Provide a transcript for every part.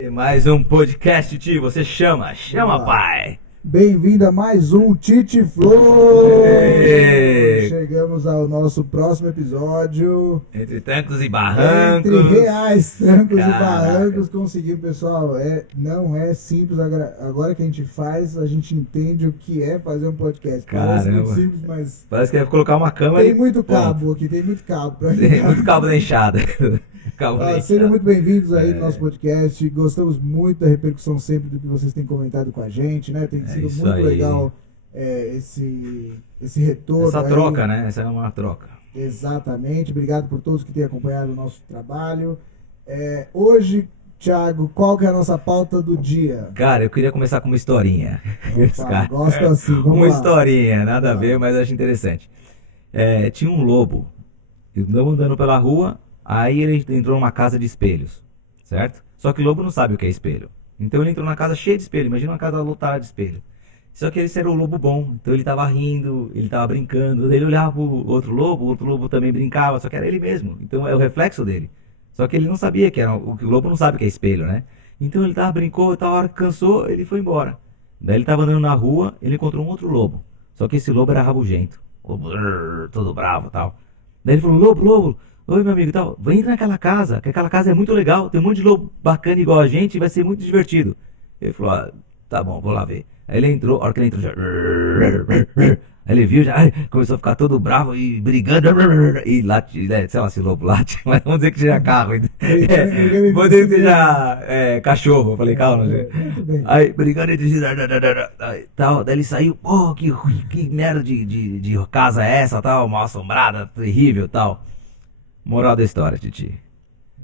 E mais um podcast, tio. Você chama, Vamos chama, lá. pai. Bem-vindo a mais um Tite Flow! Ê, Chegamos ao nosso próximo episódio. Entre tancos e Entre barrancos. reais, trancos e Caraca. barrancos, conseguimos, pessoal. Não é simples. Agora que a gente faz, a gente entende o que é fazer um podcast. Parece muito Caramba. simples, mas Parece que deve colocar uma câmera tem e muito ponto. cabo aqui, tem muito cabo pra Tem ligar. muito cabo da enxada. Cabo da Sejam enxada. muito bem-vindos aí É. no nosso podcast. Gostamos muito da repercussão sempre do que vocês têm comentado com a gente, né? Tem sido isso muito aí. legal esse retorno. Essa aí. troca, né? Essa é uma troca. Exatamente. Obrigado por todos que têm acompanhado o nosso trabalho. Hoje, Thiago, qual que é a nossa pauta do dia? Cara, eu queria começar com uma historinha. Opa, gosto assim, vamos Uma lá. historinha, nada a Vamos ver, lá. mas acho interessante. Tinha um lobo. Ele andava andando pela rua, aí ele entrou numa casa de espelhos, certo? Só que o lobo não sabe o que é espelho. Então ele entrou numa casa cheia de espelho, imagina uma casa lotada de espelho. Só que esse era o lobo bom, então ele tava rindo, ele tava brincando, daí ele olhava pro o outro lobo também brincava, só que era ele mesmo, então é o reflexo dele. Só que ele não sabia que era, o lobo não sabe o que é espelho, né? Então ele tava, brincou, tal hora que cansou, ele foi embora. Daí ele tava andando na rua, ele encontrou um outro lobo, só que esse lobo era rabugento, todo bravo e tal. Daí ele falou, lobo, oi meu amigo e tal, vem naquela casa, que aquela casa é muito legal, tem um monte de lobo bacana igual a gente e vai ser muito divertido. Ele falou, tá bom, vou lá ver. Aí ele entrou, a hora que ele entrou já... Aí ele viu, já começou a ficar todo bravo e brigando. E late, sei lá se o lobo late, mas vamos dizer que seja carro. Vamos dizer que seja cachorro. Eu falei, calma, gente. Muito bem. Aí brigando entre si, tal. Daí ele saiu, pô, que merda de casa é essa, tal, mal assombrada, terrível, tal. Moral da história, Titi.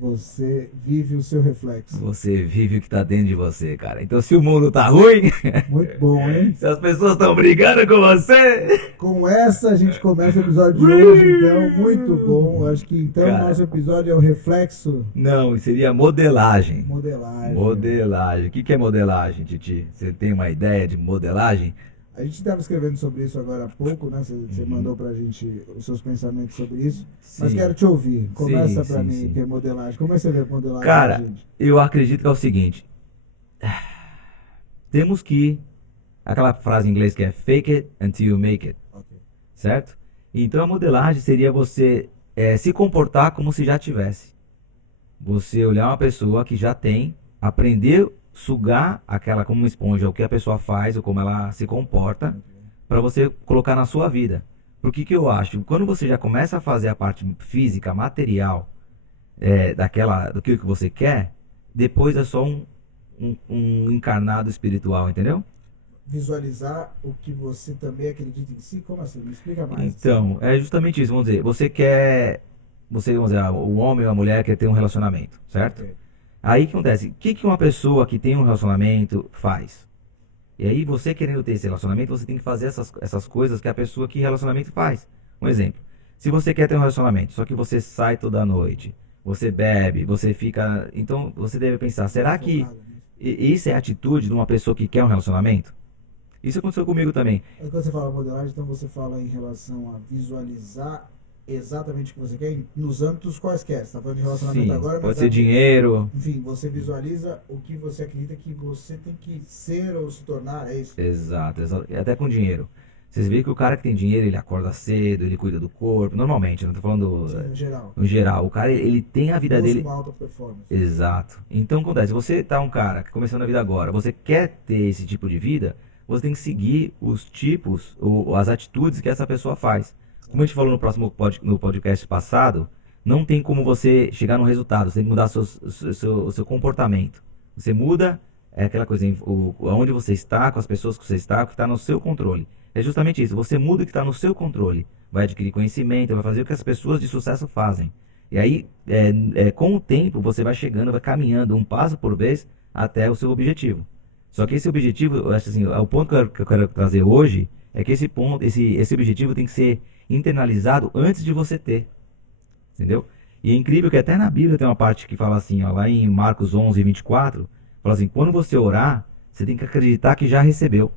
Você vive o seu reflexo. Você vive o que tá dentro de você, cara. Então se o mundo tá ruim, Muito bom, hein? se as pessoas estão brigando com você, Com essa a gente começa o episódio de hoje, então, muito bom. Acho que então o Cara. nosso episódio é o reflexo não, seria modelagem. modelagem. Modelagem. O que é modelagem, Titi? Você tem uma ideia de modelagem? A gente estava escrevendo sobre isso agora há pouco, né? Você mandou pra gente os seus pensamentos sobre isso. Mas Sim. quero te ouvir. Começa Sim, pra sim, mim sim. que é modelagem. Como é que você vê a modelagem, Cara, gente? eu acredito que é o seguinte. Temos que... Aquela frase em inglês que é fake it until you make it, Ok. certo? Então a modelagem seria você se comportar como se já tivesse. Você olhar uma pessoa que já tem, aprender, sugar aquela como uma esponja, o que a pessoa faz ou como ela se comporta, para você colocar na sua vida. Por que eu acho? Quando você já começa a fazer a parte física, material, do que você quer, depois é só um encarnado espiritual, entendeu? Visualizar o que você também acredita em si? Como assim? Me explica mais. Então, é justamente isso, vamos dizer, vamos dizer, o homem ou a mulher quer ter um relacionamento, certo? Ok. Aí o que acontece? O que uma pessoa que tem um relacionamento faz? E aí você querendo ter esse relacionamento, você tem que fazer essas coisas que a pessoa que relacionamento faz. Um exemplo, se você quer ter um relacionamento, só que você sai toda noite, você bebe, você fica... Então você deve pensar, será que Focado nisso. isso é a atitude de uma pessoa que quer um relacionamento? Isso aconteceu comigo também. Mas quando você fala modelagem, então você fala em relação a visualizar exatamente o que você quer nos âmbitos quaisquer. Você está falando de relacionamento Sim, agora, pode mas ser dinheiro. enfim, você visualiza o que você acredita que você tem que ser ou se tornar, é isso? Exato, exato. E até com dinheiro. Vocês veem que o cara que tem dinheiro, ele acorda cedo, ele cuida do corpo. Normalmente, eu não tô falando Sim, em geral. no geral. O cara, ele tem a vida Busca dele. uma alta performance. Exato. Então acontece, você tá um cara que começando a vida agora, você quer ter esse tipo de vida, você tem que seguir os tipos ou as atitudes que essa pessoa faz. Como a gente falou no podcast passado, não tem como você chegar no resultado, você tem que mudar o seu comportamento. Você muda aquela coisa, onde você está, com as pessoas que você está, o que está no seu controle. É justamente isso, você muda o que está no seu controle. Vai adquirir conhecimento, vai fazer o que as pessoas de sucesso fazem. E aí, com o tempo, você vai chegando, vai caminhando um passo por vez até o seu objetivo. Só que esse objetivo, eu acho assim, o ponto que eu quero trazer hoje é que esse objetivo tem que ser internalizado antes de você ter. Entendeu? E é incrível que até na Bíblia tem uma parte que fala assim, ó, lá em Marcos 11:24, fala assim, quando você orar, você tem que acreditar que já recebeu.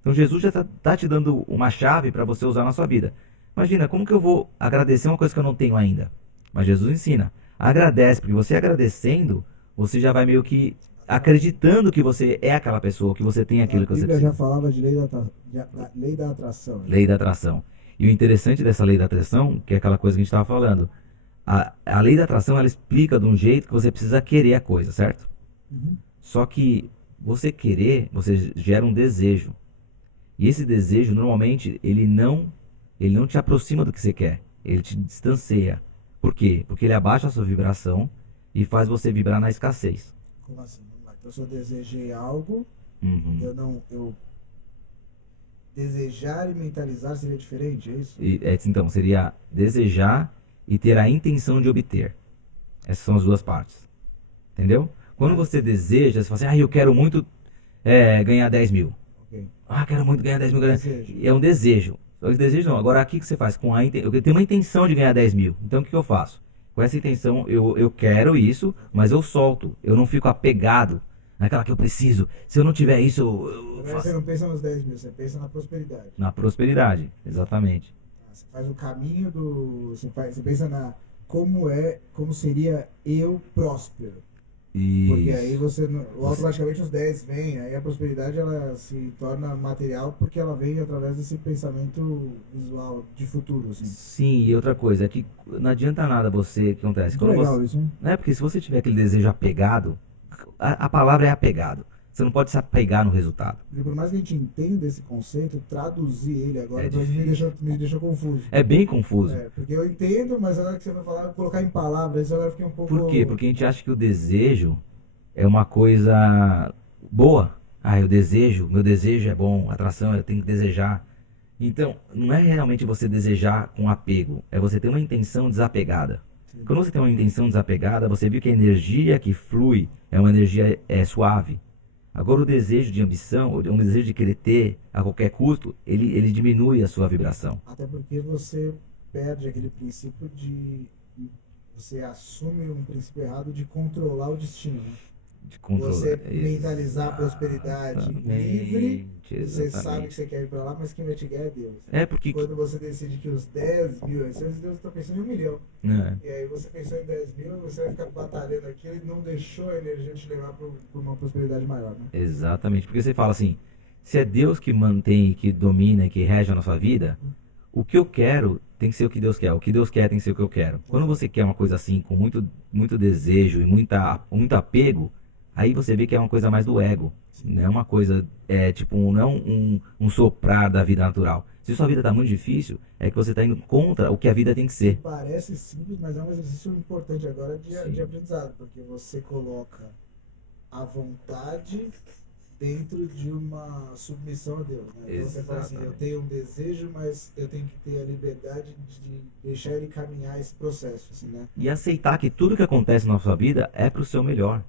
Então Jesus já está te dando uma chave para você usar na sua vida. Imagina, como que eu vou agradecer uma coisa que eu não tenho ainda? Mas Jesus ensina. Agradece, porque você agradecendo, você já vai meio que acreditando que você é aquela pessoa, que você tem A aquilo que você Bíblia já precisa. falava de lei da atração. Né? Lei da atração. E o interessante dessa lei da atração, que é aquela coisa que a gente estava falando, a lei da atração ela explica de um jeito que você precisa querer a coisa, certo? Uhum. Só que você querer, você gera um desejo. E esse desejo, normalmente, ele não te aproxima do que você quer. Ele te distancia. Por quê? Porque ele abaixa a sua vibração e faz você vibrar na escassez. Como assim? Vamos lá. Então, se eu desejei algo, Uhum. eu desejar e mentalizar seria diferente, é isso? Então, seria desejar e ter a intenção de obter. Essas são as duas partes. Entendeu? Quando Mas, você deseja, você fala assim, eu quero muito ganhar 10 mil. ok. Quero muito ganhar 10 mil. Desejo. É um desejo. Só que desejo não. Agora, aqui que você faz? Eu tenho uma intenção de ganhar 10 mil. Então, o que eu faço? Com essa intenção, eu quero isso, mas eu solto. Eu não fico apegado naquela que eu preciso. Se eu não tiver isso, eu Agora você faço. não pensa nos 10 mil, você pensa na prosperidade. Na prosperidade, exatamente. Você faz o caminho do. Você pensa na como seria eu próspero. Porque aí Isso. você automaticamente os 10 vêm, aí a prosperidade ela se torna material porque ela vem através desse pensamento visual de futuro, assim. Sim, e outra coisa, é que não adianta nada você, o que acontece? Muito Quando legal você, isso, hein? né? Porque se você tiver aquele desejo apegado, a palavra é apegado. Você não pode se apegar no resultado. Porque por mais que a gente entenda esse conceito, traduzir ele agora É pra mim difícil. me deixa confuso. É bem confuso. Porque eu entendo, mas agora que você vai falar, colocar em palavras, agora eu fiquei um Por quê? pouco. Porque a gente acha que o desejo é uma coisa boa. Eu desejo, meu desejo é bom, atração, eu tenho que desejar. Então, não é realmente você desejar com apego, é você ter uma intenção desapegada. Sim. Quando você tem uma intenção desapegada, você viu que a energia que flui é uma energia suave. Agora, o desejo de ambição, ou um desejo de querer ter a qualquer custo, ele diminui a sua vibração. Até porque você perde aquele princípio de. Você assume um princípio errado de controlar o destino, né? De controlar. Você mentalizar a prosperidade livre, você sabe que você quer ir pra lá, mas quem vai te guiar é Deus. Porque. Quando você decide que os 10 mil, às vezes Deus está pensando em 1 milhão. Né? E aí você pensou em 10 mil, você vai ficar batalhando aquilo e não deixou a energia te levar para uma prosperidade maior, né? Exatamente, porque você fala assim, se é Deus que mantém, que domina, que rege a nossa vida, o que eu quero tem que ser o que Deus quer, o que Deus quer tem que ser o que eu quero. Quando você quer uma coisa assim, com muito, muito desejo e muito apego, aí você vê que é uma coisa mais do ego, não é uma coisa, não é um soprar da vida natural. Se sua vida está muito difícil, é que você está indo contra o que a vida tem que ser. Parece simples, mas é um exercício importante agora de Sim. aprendizado, porque você coloca a vontade dentro de uma submissão a Deus, né? Então você fala assim, eu Exatamente. tenho um desejo, mas eu tenho que ter a liberdade de deixar ele caminhar esse processo, assim, né? E aceitar que tudo que acontece na sua vida é pro seu melhor.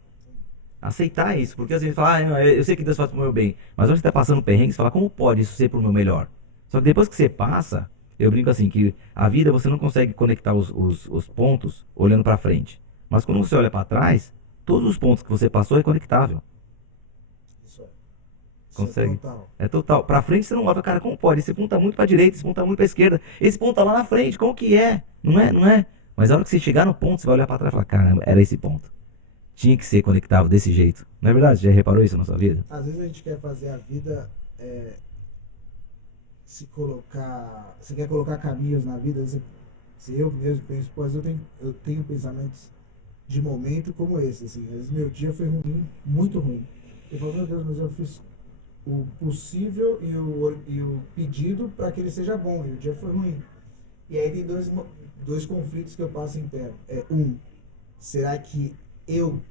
Aceitar isso, porque às vezes fala, eu sei que Deus faz pro meu bem, mas quando você está passando perrengue, você fala, como pode isso ser pro meu melhor? Só que depois que você passa, eu brinco assim, que a vida você não consegue conectar os pontos olhando para frente. Mas quando você olha para trás, todos os pontos que você passou é conectável. Isso é. Isso Consegue? é total. É total. Para frente você não olha, cara, como pode? Esse ponto tá muito para direita, esse ponto tá muito para esquerda, esse ponto tá lá na frente, como que é? Não é? Não é? Mas a hora que você chegar no ponto, você vai olhar para trás e falar, caramba, era esse ponto. Tinha que ser conectável desse jeito. Não é verdade? Já reparou isso na sua vida? Às vezes a gente quer fazer a vida se colocar. Você quer colocar caminhos na vida, se eu mesmo penso, pois eu tenho pensamentos de momento como esse, assim. Às vezes meu dia foi ruim, muito ruim. Eu falo, meu Deus, mas eu fiz o possível e o pedido para que ele seja bom, e o dia foi ruim. E aí tem dois conflitos que eu passo interno. Será que eu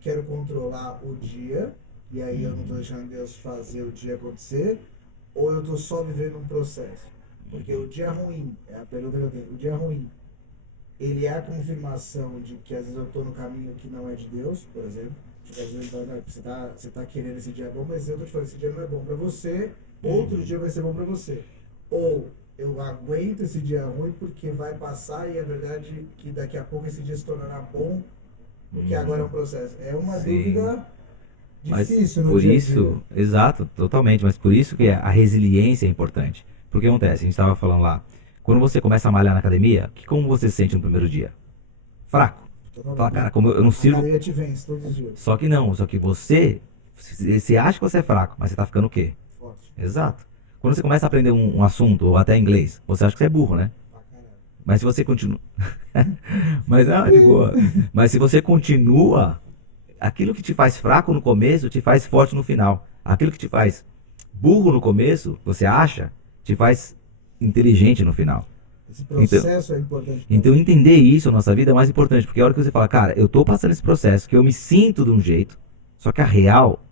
quero controlar o dia, e aí eu não estou deixando Deus fazer o dia acontecer, ou eu estou só vivendo um processo? Porque o dia ruim, é a pergunta que eu tenho, o dia ruim, ele é a confirmação de que às vezes eu estou no caminho que não é de Deus, por exemplo. Tipo, às vezes você tá querendo esse dia bom, mas eu tô te falando, esse dia não é bom para você, outro dia vai ser bom para você. Ou eu aguento esse dia ruim porque vai passar e é verdade que daqui a pouco esse dia se tornará bom, porque agora é um processo. É uma Sim. dúvida Mas difícil no por dia a isso, dia. exato, totalmente, mas por isso que a resiliência é importante. Porque acontece, a gente estava falando lá, quando você começa a malhar na academia, como você se sente no primeiro dia? Fraco. Fala, cara, como eu não A sirvo. academia te vence todos os dias. Só que não, só que você acha que você é fraco, mas você tá ficando o quê? Forte. Exato. Quando você começa a aprender um assunto, ou até inglês, você acha que você é burro, né? Pra caralho. Mas se você continua. Mas não, de boa. Mas se você continua, aquilo que te faz fraco no começo te faz forte no final. Aquilo que te faz burro no começo, você acha, te faz inteligente no final. Esse Então, processo é importante. pra então você. entender isso na nossa vida é mais importante, porque a hora que você fala, cara, eu tô passando esse processo, que eu me sinto de um jeito, só que a real,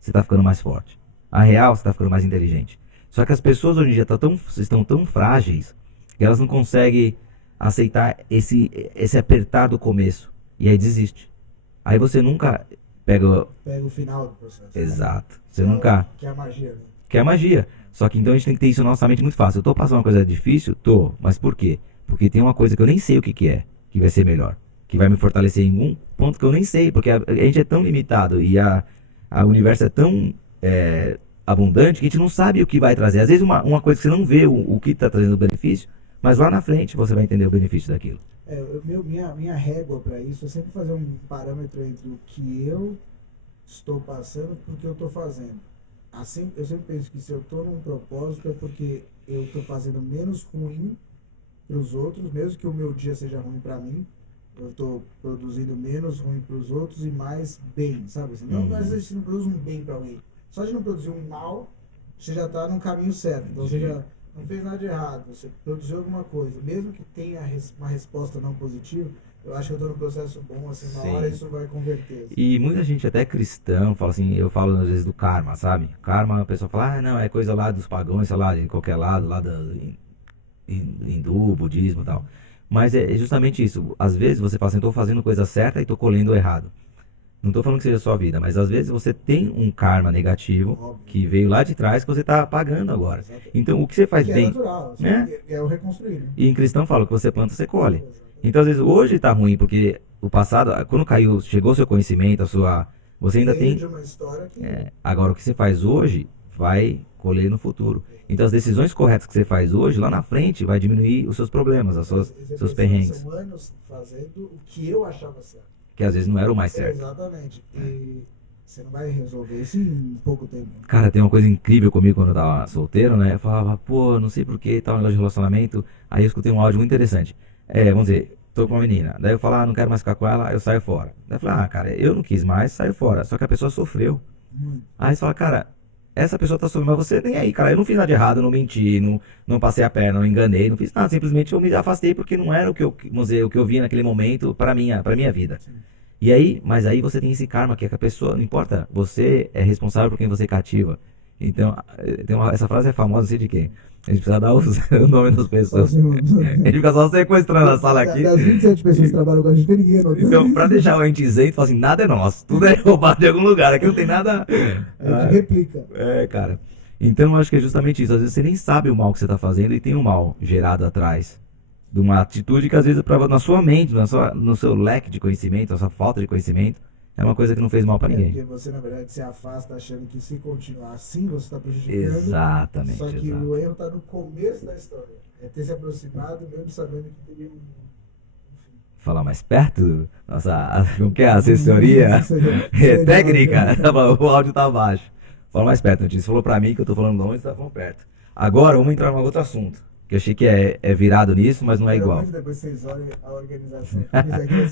você tá ficando mais forte. A real, você tá ficando mais inteligente. Só que as pessoas hoje em dia estão tão frágeis que elas não conseguem aceitar esse apertar do começo. E aí desiste. Aí você nunca pega. Pega o final do processo. Exato. Você Que é nunca. Que é a magia, né? Que é magia. Só que então a gente tem que ter isso na nossa mente muito fácil. Eu tô passando uma coisa difícil? Tô. Mas por quê? Porque tem uma coisa que eu nem sei o que que é, que vai ser melhor. Que vai me fortalecer em um ponto que eu nem sei. Porque a gente é tão limitado e a universo é tão abundante que a gente não sabe o que vai trazer. Às vezes uma coisa que você não vê o que está trazendo benefício, mas lá na frente você vai entender o benefício daquilo. Minha régua para isso é sempre fazer um parâmetro entre o que eu estou passando e o que eu estou fazendo. Assim, eu sempre penso que se eu estou num propósito é porque eu estou fazendo menos ruim para os outros, mesmo que o meu dia seja ruim para mim, eu estou produzindo menos ruim para os outros e mais bem, sabe? Assim, não, às vezes você não produz um bem para alguém, só de não produzir um mal, você já está no caminho certo. Então você já não fez nada de errado, você produziu alguma coisa, mesmo que tenha uma resposta não positiva, eu acho que eu estou num processo bom, assim, uma Sim. hora isso vai converter. Assim. E muita gente, até cristão, fala assim, eu falo às vezes do karma, sabe? Karma, a pessoa fala, ah, não, é coisa lá dos pagãos, sei lá, de qualquer lado, lá hindu, budismo e tal. Mas é justamente isso. Às vezes você fala assim, estou fazendo coisa certa e estou colhendo o errado. Não estou falando que seja a sua vida, mas às vezes você tem um karma negativo Óbvio. que veio lá de trás que você está pagando agora. Exato. Então o que você faz Que é bem, natural, assim, né? é o reconstruir. Né? E em cristão fala, o que você planta, você colhe. Então às vezes hoje está ruim, porque o passado, quando caiu, chegou o seu conhecimento, você ainda Veio tem. de uma história que Agora o que você faz hoje vai colher no futuro. Então as decisões corretas que você faz hoje, lá na frente, vai diminuir os seus problemas, seus perrengues. São anos fazendo o que eu achava certo. Que às vezes não era o mais certo. Exatamente. E você não vai resolver isso em pouco tempo. Cara, tem uma coisa incrível comigo quando eu tava solteiro, né? Eu falava, pô, não sei por que tal negócio de relacionamento. Aí eu escutei um áudio muito interessante. Vamos dizer, tô com uma menina. Daí eu falo, não quero mais ficar com ela, eu saio fora. Daí eu falo, cara, eu não quis mais, saio fora. Só que a pessoa sofreu. Muito. Aí você fala, cara, essa pessoa tá sofrendo, mas você nem aí, cara. Eu não fiz nada de errado, eu não menti, não passei a perna, não enganei, não fiz nada. Simplesmente eu me afastei porque não era o que vamos dizer, o que eu via naquele momento para minha vida. Sim. E aí, mas aí você tem esse karma que é que a pessoa, não importa, você é responsável por quem você cativa. Então, essa frase é famosa, não sei de quem. A gente precisa dar o nome das pessoas. A gente fica só sequestrando a sala aqui. Das 27 pessoas que trabalham com a gente, tem ninguém anotando. Então, pra deixar o ente isento, fala assim, nada é nosso. Tudo é roubado de algum lugar. Aqui não tem nada. A gente replica. Cara. Então, eu acho que é justamente isso. Às vezes você nem sabe o mal que você tá fazendo e tem um mal gerado atrás de uma atitude que às vezes na sua mente, no seu leque de conhecimento, na sua falta de conhecimento, é uma coisa que não fez mal pra ninguém. Porque você, na verdade, se afasta achando que se continuar assim, você está prejudicando. Exatamente. Só que exato. o erro está no começo da história. É ter se aproximado, mesmo sabendo que teria um... Falar mais perto, como que é a assessoria técnica, o áudio tá baixo. Fala mais perto, Notícia. Você falou pra mim que eu tô falando longe, você tá falando perto. Agora vamos entrar em outro assunto, que eu achei que é virado nisso, mas não é igual. Depois vocês olhem a organização.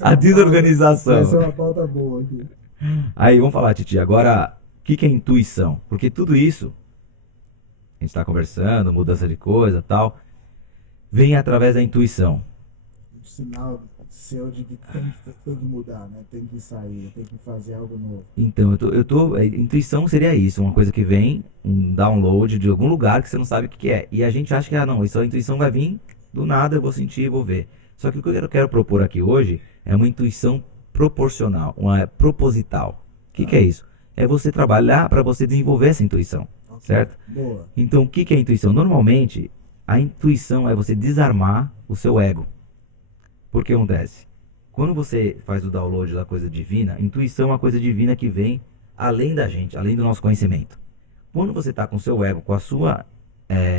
A desorganização. Vai ser uma pauta boa aqui. Aí, vamos falar, Titi, agora, o que é intuição? Porque tudo isso, a gente tá conversando, mudança de coisa e tal, vem através da intuição. Um sinal seu de que tem que mudar, né? Tem que sair, tem que fazer algo novo. Então, intuição seria isso, uma coisa que vem, um download de algum lugar que você não sabe o que é. E a gente acha que, não, isso a intuição vai vir do nada, eu vou sentir, vou ver. Só que o que eu quero propor aqui hoje é uma intuição proporcional, uma proposital. O que é isso? É você trabalhar para você desenvolver essa intuição, certo? Boa. Então, o que é a intuição? Normalmente, a intuição é você desarmar o seu ego. Por que acontece? Quando você faz o download da coisa divina, intuição é uma coisa divina que vem além da gente, além do nosso conhecimento. Quando você está com o seu ego, com a sua,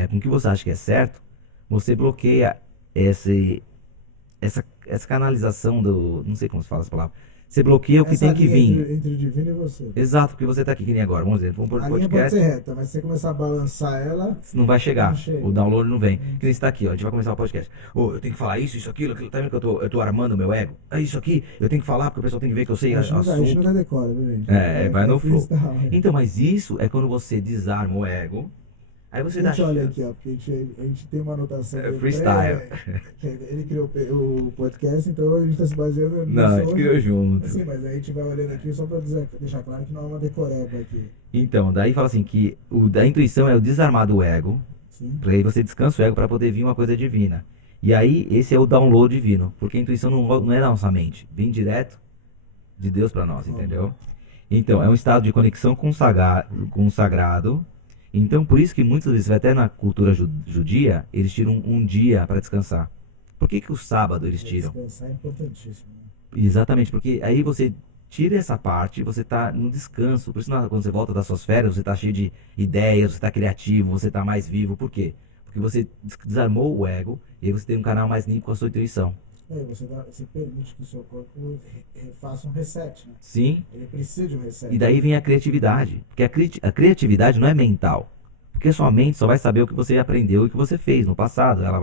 com o que você acha que é certo, você bloqueia essa essa canalização do, não sei como se fala essa palavra. Você bloqueia o que Essa tem que linha vir. entre o divino e você. Exato, porque você tá aqui que nem agora. Vamos dizer, vamos pôr A um linha pode podcast, ser reta, mas se você começar a balançar ela, não vai não chegar. chega. O download não vem. Que nem você tá aqui, ó. A gente vai começar o podcast. Ô, eu tenho que falar isso, aquilo. Tá vendo que eu tô armando o meu ego? É isso aqui, eu tenho que falar porque o pessoal tem que ver que eu sei A gente assunto. nunca decora, viu, gente? Vai no flow. freestyle. Então, mas isso é quando você desarma o ego. Aí você A dá gente olha chance. aqui, ó, porque a gente tem uma anotação do Freestyle. que ele criou o podcast, então a gente tá se baseando nisso. Não, a gente hoje. criou junto. Sim, mas aí a gente vai olhando aqui só pra deixar claro que não é uma decoreba aqui. Então, daí fala assim que o da intuição é o desarmar do ego, Sim. para aí você descansa o ego para poder vir uma coisa divina. E aí esse é o download divino, porque a intuição não é da nossa mente, vem direto de Deus para nós, entendeu? Então, é um estado de conexão com o sagrado. Então, por isso que muitas vezes, até na cultura judia, eles tiram um dia para descansar. Por que o sábado eles tiram? Descansar é importantíssimo. Né? Exatamente, porque aí você tira essa parte, você tá no descanso. Por isso, quando você volta das suas férias, você tá cheio de ideias, você tá criativo, você tá mais vivo. Por quê? Porque você desarmou o ego e aí você tem um canal mais limpo com a sua intuição. Aí você permite que o seu corpo faça um reset, né? Sim, Ele precisa de um reset. e daí vem a criatividade. Porque a criatividade não é mental. Porque a sua mente só vai saber o que você aprendeu e o que você fez no passado. Ela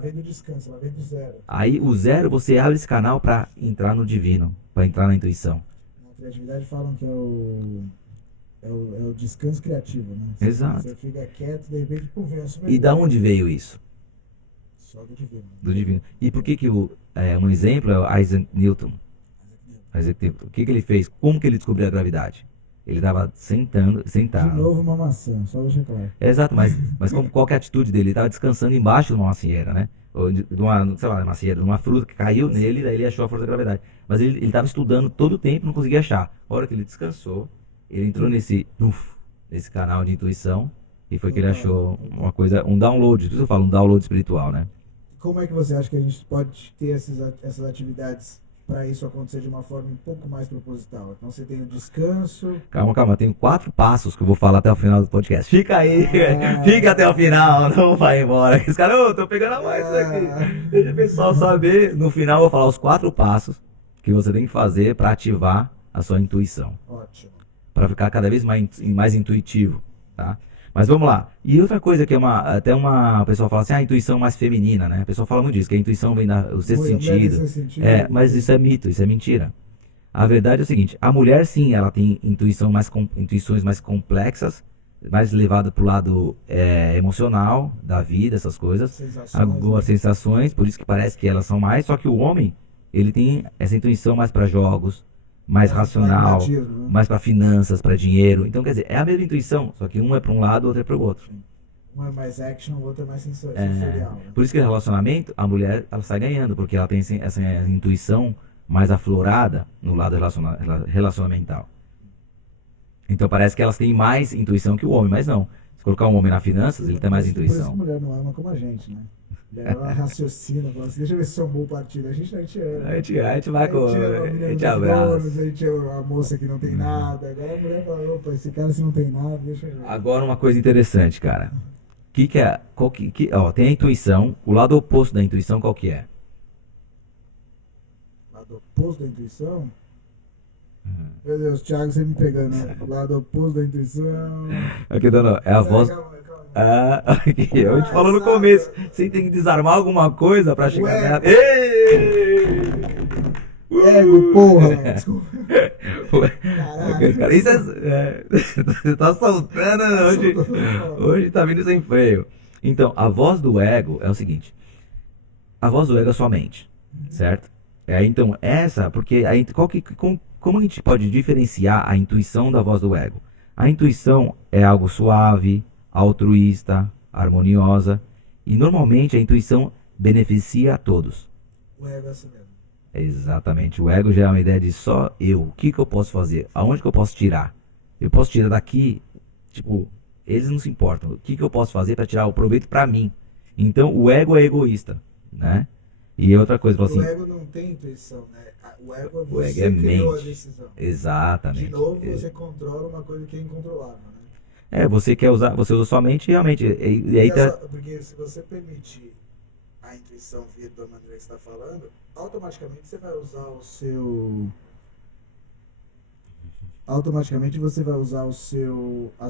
vem do descanso, ela vem do zero. Aí o zero você abre esse canal para entrar no divino, para entrar na intuição. Na criatividade falam que é o descanso criativo, né? Exato. Você fica quieto, de repente, pô, vem a sua E da ideia. onde veio isso? Só do divino. Do divino. E por que um exemplo é o Isaac Newton? O que ele fez? Como que ele descobriu a gravidade? Ele estava sentado. De novo uma maçã, só deixa claro. Exato, mas qual que é a atitude dele? Ele estava descansando embaixo de uma macieira, né? Ou de uma, sei lá, macieira, de uma fruta que caiu nele, daí ele achou a força da gravidade. Mas ele estava estudando todo o tempo, não conseguia achar. A hora que ele descansou, ele entrou nesse canal de intuição e foi que ele achou uma coisa, um download, por isso eu falo, um download espiritual, né? Como é que você acha que a gente pode ter essas atividades para isso acontecer de uma forma um pouco mais proposital? Então você tem o descanso. Calma, tenho 4 passos que eu vou falar até o final do podcast. Fica aí, fica até o final, não vai embora. Esse cara, eu tô pegando a mais isso aqui. Deixa o pessoal saber. No final eu vou falar os 4 passos que você tem que fazer para ativar a sua intuição. Ótimo. Para ficar cada vez mais intuitivo, tá? Mas vamos lá. E outra coisa que até uma pessoa fala assim, a intuição mais feminina, né? A pessoa fala muito disso, que a intuição vem do sexto sentido. Mas isso é mito, isso é mentira. A verdade é o seguinte, a mulher sim, ela tem intuições mais complexas, mais levada pro lado emocional da vida, essas coisas. Algumas sensações, por isso que parece que elas são mais, só que o homem, ele tem essa intuição mais para jogos, mais racional, mais para finanças, para dinheiro. Então, quer dizer, é a mesma intuição, só que um é para um lado, o outro é para o outro. Um é mais action, o outro é mais sensorial. Né? Por isso que no relacionamento, a mulher ela sai ganhando, porque ela tem essa intuição mais aflorada no lado relacionamental. Então parece que elas têm mais intuição que o homem, mas não. Se colocar um homem nas finanças, ele tem mais intuição. Por isso que a mulher não ama como a gente, né? Ela raciocina, fala assim, deixa eu ver se são bom partido. A gente ama. A gente vai com. A gente abraça. A gente ama a moça que não tem nada. Agora a mulher fala, opa, esse cara se não tem nada, deixa eu ver. Agora uma coisa interessante, cara. Tem a intuição, o lado oposto da intuição qual que é? Lado oposto da intuição? Meu Deus, Thiago, você me pegando, né? O lado oposto da intuição. Aqui, dona, é a voz. Aqui, eu te falou no começo. Você tem que desarmar alguma coisa pra chegar nela. Ego, porra! Desculpa. Cara, isso você tá soltando hoje tá vindo sem freio. Então, a voz do ego é o seguinte. A voz do ego é sua mente, certo? Então, porque como a gente pode diferenciar a intuição da voz do ego? A intuição é algo suave, altruísta, harmoniosa, e normalmente a intuição beneficia a todos. O ego é assim mesmo. Exatamente, o ego já é uma ideia de só eu, o que eu posso fazer, aonde que eu posso tirar? Eu posso tirar daqui, tipo, eles não se importam, o que eu posso fazer para tirar o proveito para mim? Então o ego é egoísta, né? E outra coisa, assim, o ego não tem intuição, né? O ego é você que criou mente. A decisão. Exatamente. De novo, você controla uma coisa que é incontrolável, né? Você quer usar, você usa sua mente realmente. E aí Porque se você permitir a intuição vir da maneira que você está falando, automaticamente você vai usar o seu. Automaticamente você vai usar a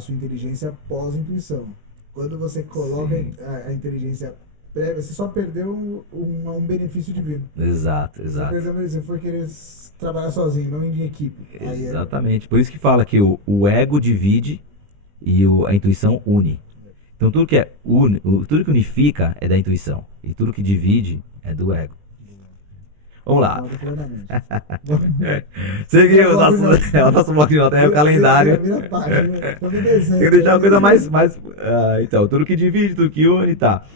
sua inteligência pós-intuição. Quando você coloca Sim. a inteligência prévia, você só perdeu um benefício divino. Exato, Você exato. perdeu, você foi querer trabalhar sozinho, não em equipe. Aí Exatamente. Por isso que fala que o ego divide e a intuição une. Então tudo que tudo que unifica é da intuição e tudo que divide é do ego. Vamos lá. concordo plenamente. Seguimos o nosso bloco de nota é o calendário. Vira página, tô me desenhando. Tem que deixar uma coisa mais então, tudo que divide, tudo que une, tá.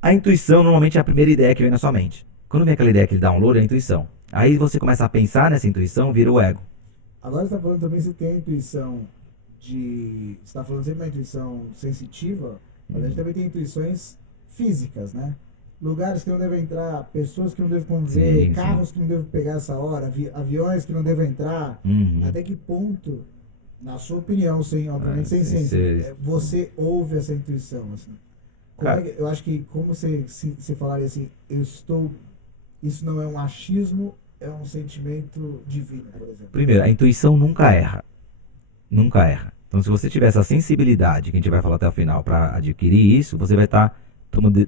A intuição normalmente é a primeira ideia que vem na sua mente. Quando vem aquela ideia que ele download, é a intuição. Aí você começa a pensar nessa intuição, vira o ego. Agora você está falando também se tem a intuição de. Você está falando sempre uma intuição sensitiva, mas a gente também tem intuições físicas, né? Lugares que não devem entrar, pessoas que não devem conviver, Sim, carros que não devem pegar essa hora, aviões que não devem entrar. Uhum. Até que ponto, na sua opinião, obviamente sem sim, ciência, você ouve essa intuição? Assim? Cara, Eu acho que como você falaria assim, isso não é um achismo, é um sentimento divino, por exemplo. primeiro, a intuição nunca erra. Nunca erra. Então, se você tiver essa sensibilidade, que a gente vai falar até o final, para adquirir isso, você vai estar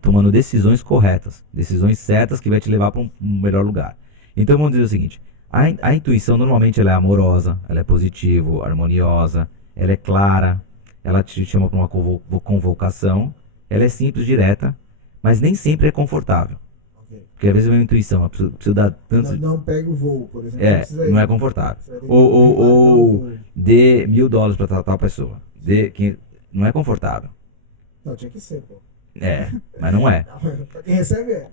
tomando decisões corretas, decisões certas que vai te levar para um melhor lugar. Então, vamos dizer o seguinte: a intuição normalmente ela é amorosa, ela é positiva, harmoniosa, ela é clara, ela te chama para uma convocação, ela é simples, direta, mas nem sempre é confortável. Ok. Porque às vezes é uma intuição, eu preciso dar tantos. Não pegue o voo, por exemplo. Você precisa Não ir. é confortável. Você vai ter que Ou embarcar o voo. dê $1.000 para tratar a pessoa. Não é confortável. Não, tinha que ser, pô. Mas não é. Pra quem recebe é.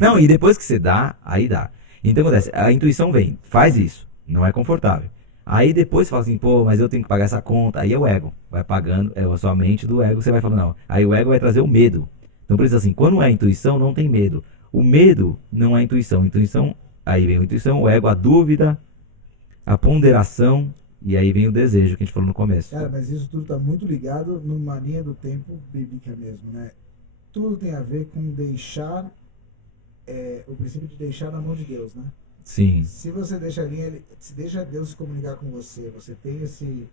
Não, e depois que você dá, aí dá. Então acontece, a intuição vem, faz isso, não é confortável. Aí depois você fala assim, pô, mas eu tenho que pagar essa conta. Aí é o ego, vai pagando, é a sua mente do ego, você vai falando, não. Aí o ego vai trazer o medo. Então por isso assim, quando é intuição, não tem medo. O medo não é intuição. Intuição, aí vem a intuição, o ego, a dúvida, a ponderação, e aí vem o desejo que a gente falou no começo. Cara, mas isso tudo tá muito ligado numa linha do tempo bíblica mesmo, né? Tudo tem a ver com deixar, o princípio de deixar na mão de Deus, né? Sim, Se você deixa se deixa Deus se comunicar com você, você tem esse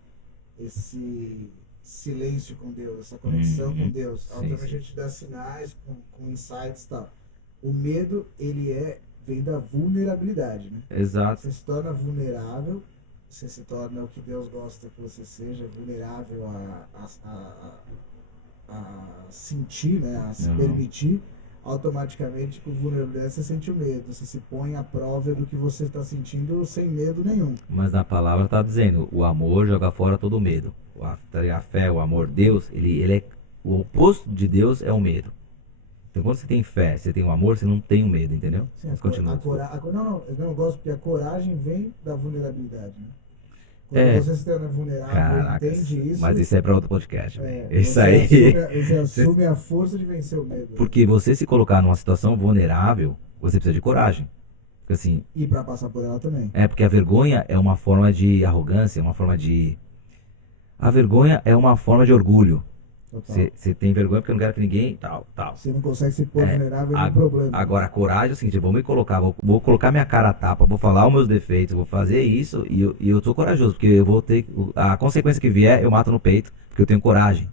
silêncio com Deus, essa conexão com Deus, sim, automaticamente ele te dá sinais com insights e tal. O medo, vem da vulnerabilidade, né? exato. Você se torna vulnerável, você se torna o que Deus gosta que você seja, vulnerável a sentir, né? A se Uhum. permitir. Automaticamente, com vulnerabilidade, você sente o medo. Você se põe à prova do que você está sentindo sem medo nenhum. Mas na palavra está dizendo, o amor joga fora todo medo. A fé, o amor, Deus, ele é o oposto de Deus é o medo. Então quando você tem fé, você tem o amor, você não tem o medo, entendeu? Sim, Mas continua. não, eu não gosto porque a coragem vem da vulnerabilidade, né? Quando você se torna vulnerável, Caraca, entende isso. mas isso é para outro podcast. Isso você aí. Você assume a força de vencer o medo. Porque você se colocar numa situação vulnerável, você precisa de coragem. Porque assim, E pra passar por ela também. porque a vergonha é uma forma de arrogância, uma forma de. A vergonha é uma forma de orgulho. Total. Você tem vergonha porque não quer que ninguém. Tal. Você não consegue se pôr vulnerável, é um problema. Agora, a coragem é o seguinte: eu vou me colocar, vou colocar minha cara a tapa, vou falar os meus defeitos, vou fazer isso e eu sou corajoso, porque eu vou ter. A consequência que vier, eu mato no peito, porque eu tenho coragem.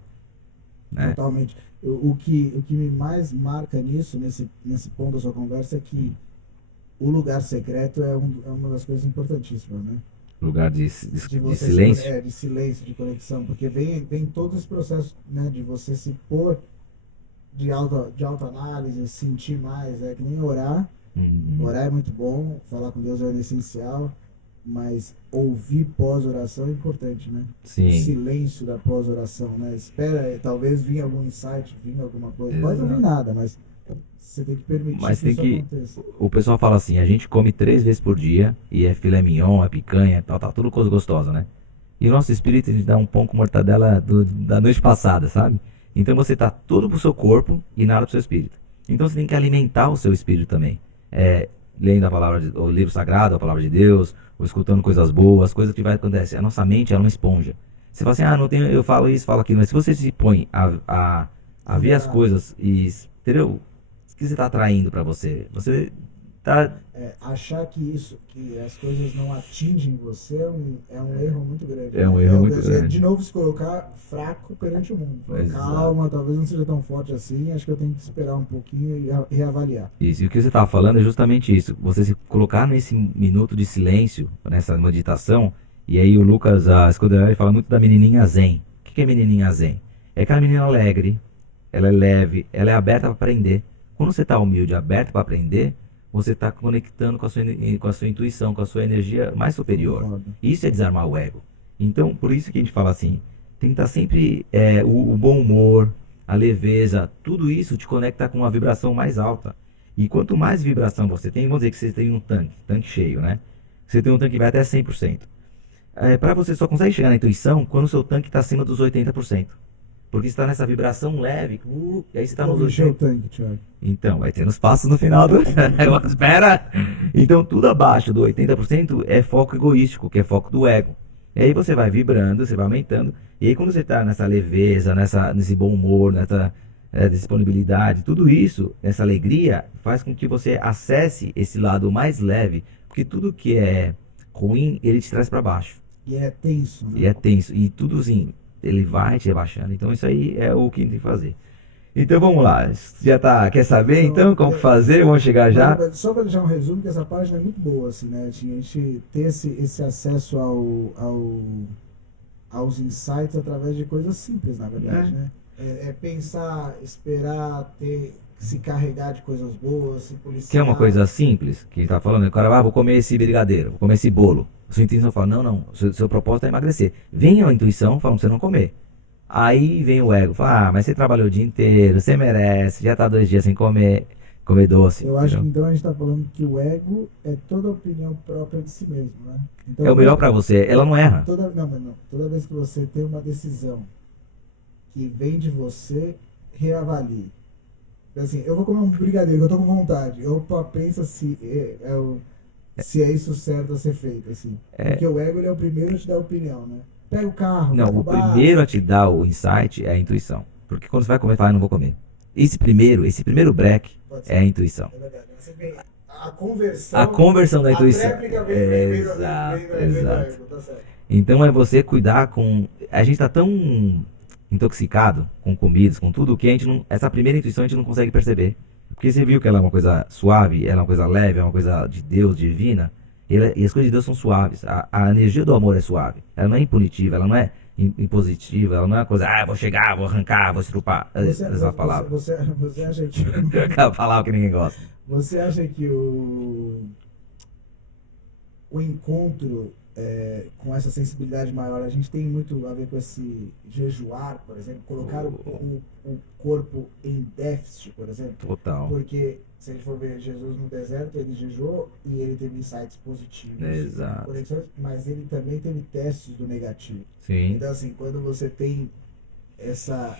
Né? Totalmente. O que me mais marca nisso, nesse ponto da sua conversa, é que o lugar secreto é uma das coisas importantíssimas, né? Lugar de você silêncio. de silêncio, de conexão, porque vem todo esse processo, né, de você se pôr de autoanálise, sentir mais, que nem orar. Uhum. Orar é muito bom, falar com Deus é essencial, mas ouvir pós-oração é importante, né? Sim. O silêncio da pós-oração, né? Espera, talvez vinha algum insight, vinha alguma coisa. Pode não vir nada, mas você tem que permitir Mas que tem isso que. aconteça. O pessoal fala assim: a gente come 3 vezes por dia, e é filé mignon, é picanha, tal, tudo coisa gostosa, né? E o nosso espírito, a gente dá um pão com mortadela da noite passada, sabe? Então você tá tudo pro seu corpo e nada pro seu espírito. Então você tem que alimentar o seu espírito também. Lendo a palavra, o livro sagrado, a palavra de Deus, ou escutando coisas boas, coisas que vai acontecer. A nossa mente é uma esponja. Você fala assim, não tenho, eu falo isso, falo aquilo, mas se você se põe a ver as coisas e, entendeu? que você está atraindo para você? Você tá. Achar que as coisas não atingem você é um erro muito grande. É um Né? erro muito Você, grande. de novo, se colocar fraco perante o mundo. Falar, Exato. calma, talvez não seja tão forte assim, acho que eu tenho que esperar um pouquinho e reavaliar. Isso, e o que você estava falando é justamente isso. Você se colocar nesse minuto de silêncio, nessa meditação, e aí o Lucas, a Scuderia, fala muito da menininha zen. O que é menininha zen? É aquela menina alegre, ela é leve, ela é aberta para aprender. Quando você está humilde, aberto para aprender, você está conectando com a sua intuição, com a sua energia mais superior. Concordo. Isso é desarmar o ego. Então, por isso que a gente fala assim, tem que estar sempre o bom humor, a leveza, tudo isso te conecta com uma vibração mais alta. E quanto mais vibração você tem, vamos dizer que você tem um tanque cheio, né? Você tem um tanque que vai até 100%. Para você só consegue chegar na intuição quando o seu tanque está acima dos 80%. Porque está nessa vibração leve, e aí você está nos Como encher o 80%. tanque, Thiago? Então, vai ter nos passos no final do negócio. Espera! Então, tudo abaixo do 80% é foco egoístico, que é foco do ego. E aí você vai vibrando, você vai aumentando. E aí quando você está nessa leveza, nesse bom humor, nessa disponibilidade, tudo isso, essa alegria, faz com que você acesse esse lado mais leve. Porque tudo que é ruim, ele te traz para baixo. E é tenso, né? E é tenso. E tudo assim, ele vai te rebaixando. Então isso aí é o que tem que fazer. Então vamos lá. Já tá, quer saber então como fazer? Vamos chegar já. Só para deixar um resumo, que essa página é muito boa, assim, né? A gente ter esse acesso aos insights através de coisas simples, na verdade, né? É pensar, esperar, se carregar de coisas boas, se policiar. Que é uma coisa simples, que tá falando, o cara, vou comer esse brigadeiro, vou comer esse bolo. A sua intuição fala, não, seu propósito é emagrecer. Vem a intuição falando pra você não comer. Aí vem o ego, fala, mas você trabalhou o dia inteiro, você merece, já tá 2 dias sem comer doce. Eu acho que entendeu? então a gente está falando que o ego é toda a opinião própria de si mesmo, né? Então, É o melhor pra você, ela não erra. Toda vez que você tem uma decisão que vem de você, reavalie. Assim, eu vou comer um brigadeiro, eu tô com vontade. Opa, pensa se é isso certo a ser feito, assim. Porque o ego, ele é o primeiro a te dar opinião, né? Pega o carro, Não, vai no o bar. primeiro a te dar o insight é a intuição. Porque quando você vai comer, fala, não vou comer. Esse primeiro break Pode ser. é a intuição. É verdade. Você vem, a conversão... A conversão da intuição. A réplica vem Exato, do exato. ego, tá certo. Então é você cuidar com. A gente tá tão intoxicado com comidas, com tudo, que a gente não. Essa primeira intuição a gente não consegue perceber. Porque você viu que ela é uma coisa suave, ela é uma coisa leve, é uma coisa de Deus, divina. E as coisas de Deus são suaves. A energia do amor é suave. Ela não é impunitiva, ela não é impositiva, ela não é uma coisa, vou chegar, vou arrancar, vou estrupar. Essa palavra. Você acha que... Aquela palavra que ninguém gosta. Você acha que o encontro com essa sensibilidade maior, a gente tem muito a ver com esse jejuar, por exemplo, colocar o corpo em déficit, por exemplo? Total. Porque, se a gente for ver Jesus no deserto, ele jejuou e ele teve insights positivos, Exato. conexões, mas ele também teve testes do negativo. Sim. Então, assim, quando você tem essa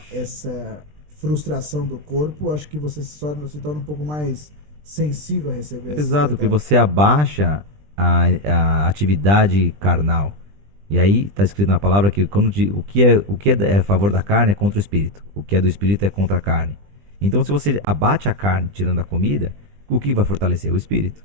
frustração do corpo, acho que você se torna um pouco mais sensível a receber esses Exato, porque detalhes. você abaixa a atividade carnal. E aí está escrito na palavra que o que é a favor da carne é contra o espírito. O que é do espírito é contra a carne. Então, se você abate a carne tirando a comida, o que vai fortalecer? O espírito.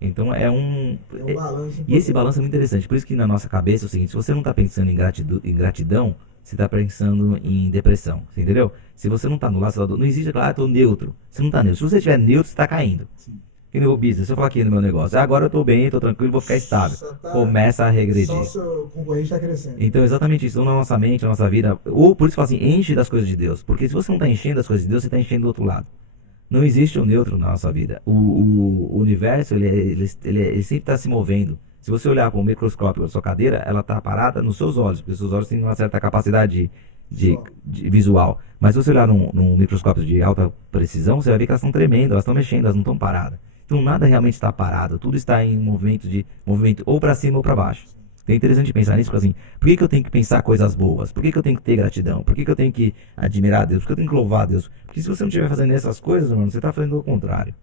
Então é um. É um balanço E esse importante. balanço é muito interessante. Por isso que na nossa cabeça é o seguinte: se você não está pensando em gratidão, você está pensando em depressão. Você entendeu? Se você não está no lado, não existe, estou neutro. Você não está neutro. Se você estiver neutro, você está caindo. Sim. Que nem o business. Se eu falar aqui no meu negócio, agora eu estou bem, estou tranquilo, vou ficar estável. Só tá- Começa a regredir. Só o seu concorrente está crescendo. Então, exatamente isso. Então, na nossa mente, na nossa vida. Ou por isso fala assim: enche das coisas de Deus. Porque se você não está enchendo das coisas de Deus, você está enchendo do outro lado. Não existe um neutro na nossa vida. O universo, ele sempre está se movendo. Se você olhar para um microscópio da sua cadeira, ela está parada nos seus olhos, porque os seus olhos têm uma certa capacidade de visual. Mas se você olhar num microscópio de alta precisão, você vai ver que elas estão tremendo, elas estão mexendo, elas não estão paradas. Então nada realmente está parado, tudo está em movimento ou para cima ou para baixo. Então é interessante pensar nisso, porque assim, por que eu tenho que pensar coisas boas? Por que eu tenho que ter gratidão? Por que eu tenho que admirar a Deus? Por que eu tenho que louvar a Deus? Porque se você não estiver fazendo essas coisas, mano, você está fazendo o contrário.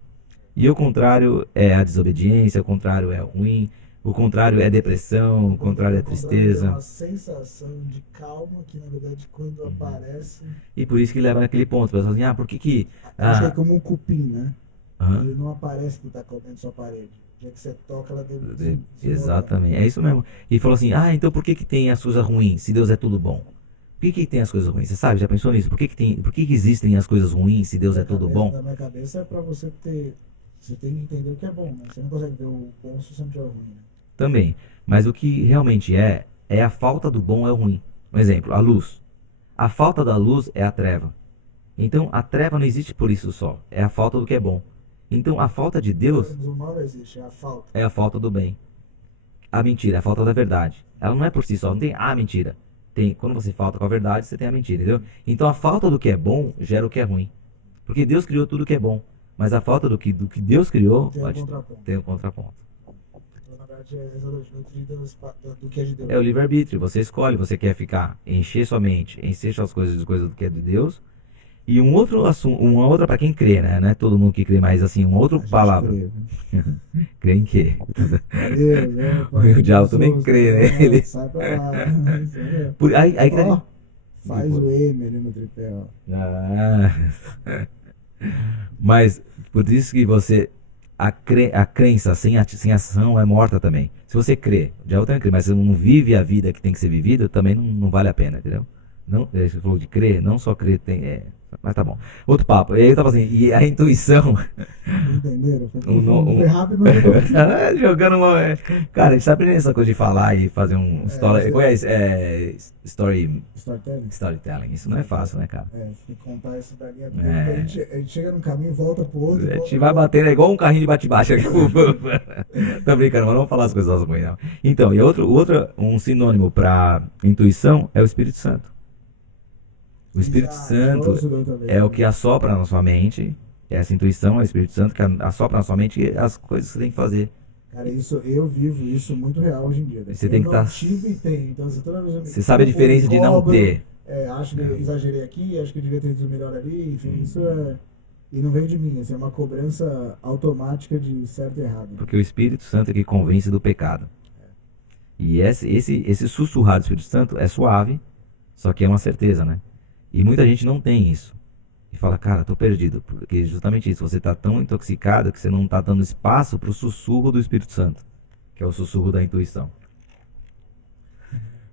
E o contrário é a desobediência, o contrário é o ruim. O contrário é depressão, o contrário é É tristeza. uma sensação de calma que, na verdade, quando aparece, E por isso que leva naquele ponto. Pessoal assim, por que que... acho que é Ah, como um cupim, né? aham. Ele não aparece que tá comendo sua parede. O dia que você toca, ela desmorona. Exatamente, é isso mesmo. E falou assim, então por que que tem as coisas ruins, se Deus é tudo bom? Por que que tem as coisas ruins? Você sabe, já pensou nisso? Por que que existem as coisas ruins, se Deus é tudo bom? Na minha cabeça é pra você ter. Você tem que entender o que é bom, né? Você não consegue ver o bom se você não tiver o ruim, né? Também. Mas o que realmente é a falta do bom é o ruim. Um exemplo, a luz. A falta da luz é a treva. Então a treva não existe por isso só, é a falta do que é bom. Então a falta de Deus O mal não existe, é a falta. é a falta do bem. A mentira é a falta da verdade. Ela não é por si só, não tem a mentira. Tem, quando você falta com a verdade, você tem a mentira, entendeu? Então a falta do que é bom gera o que é ruim. Porque Deus criou tudo que é bom. Mas a falta do que Deus criou Tem um contraponto. tem um contraponto. Então, na verdade, é exatamente do que é de Deus. É o livre-arbítrio. Você escolhe, você quer ficar, encher sua mente, encher suas coisas de coisas do que é de Deus. E um outro assunto, uma outra para quem crê, né? Não é todo mundo que crê, mas assim, uma outra A gente palavra. crê, né? Crê em quê? Deus, né, pai? O diabo também Jesus, crê, né? né? Ele... Sai pra lá. Isso aí, ó. Aí que tá... Ó, faz o M ali no tripé, ó. Mas por isso que você... A crença sem ação é morta também. Se você crê, o diabo também crê, mas se você não vive a vida que tem que ser vivida, também não vale a pena, entendeu? Não, você falou de crer, não só crer mas tá bom. Outro papo. E aí eu tava assim, e a intuição. Entenderam? Um- Foi rápido, mas não. Jogando uma. Cara, a gente tá aprendendo essa coisa de falar e fazer um story. Qual é isso? Storytelling? Storytelling. Isso não é fácil, né, cara? Tem que contar isso da linha É. a gente chega num caminho, volta pro outro. A volta gente pro vai outro. batendo, é igual um carrinho de bate-baixa. Tô brincando, mas não vamos falar as coisas ruins, não. Então, e um sinônimo pra intuição é o Espírito Santo. O Espírito Santo é o que assopra na sua mente. Essa intuição é o Espírito Santo que assopra na sua mente as coisas que você tem que fazer. Cara, eu vivo isso muito real hoje em dia. Né? Você Eu tem que não tá- tive e tenho. Então, assim, toda vez eu me Você sabe a culpo, diferença de não cobro, ter. acho que exagerei aqui, acho que eu devia ter ido melhor ali. Enfim, isso é. E não vem de mim, assim, é uma cobrança automática de certo e errado. Porque o Espírito Santo é que convence do pecado. E esse sussurrar do Espírito Santo é suave, só que é uma certeza, né? E muita gente não tem isso. E fala, cara, tô perdido. Porque justamente isso, você tá tão intoxicado que você não tá dando espaço pro sussurro do Espírito Santo, que é o sussurro da intuição.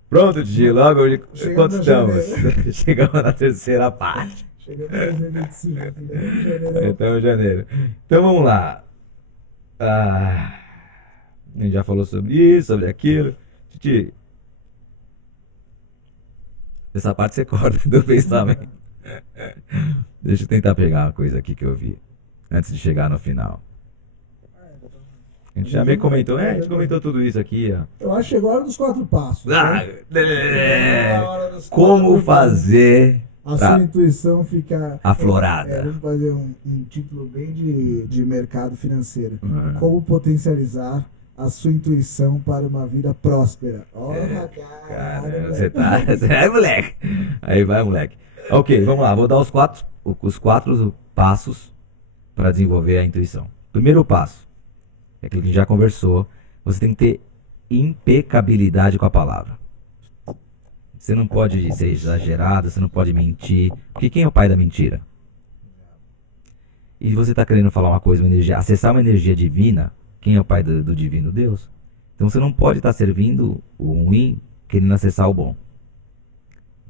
Pronto, Didi, logo quantos estamos? Chegamos na terceira parte. Chegamos em 2025, né? Então, janeiro. Então vamos lá. A gente já falou sobre isso, sobre aquilo. Titi, essa parte você corta do pensamento. Deixa eu tentar pegar uma coisa aqui que eu vi antes de chegar no final. A gente já meio comentou, a gente comentou tudo isso aqui, ó. Eu acho que chegou a hora dos 4 passos. Ah, É a hora dos como 4 fazer a pra sua intuição ficar aflorada? vamos fazer um título bem de mercado financeiro. Ah. Como potencializar a sua intuição para uma vida próspera. Olha, Cara, você tá. Aí, moleque. Aí vai, moleque. Ok, vamos lá. Vou dar os quatro passos para desenvolver a intuição. Primeiro passo é aquilo que a gente já conversou. Você tem que ter impecabilidade com a palavra. Você não pode ser exagerado, você não pode mentir. Porque quem é o pai da mentira? E você está querendo falar uma coisa, uma energia, acessar uma energia divina, quem é o pai do divino? Deus. Então você não pode estar servindo o ruim querendo acessar o bom.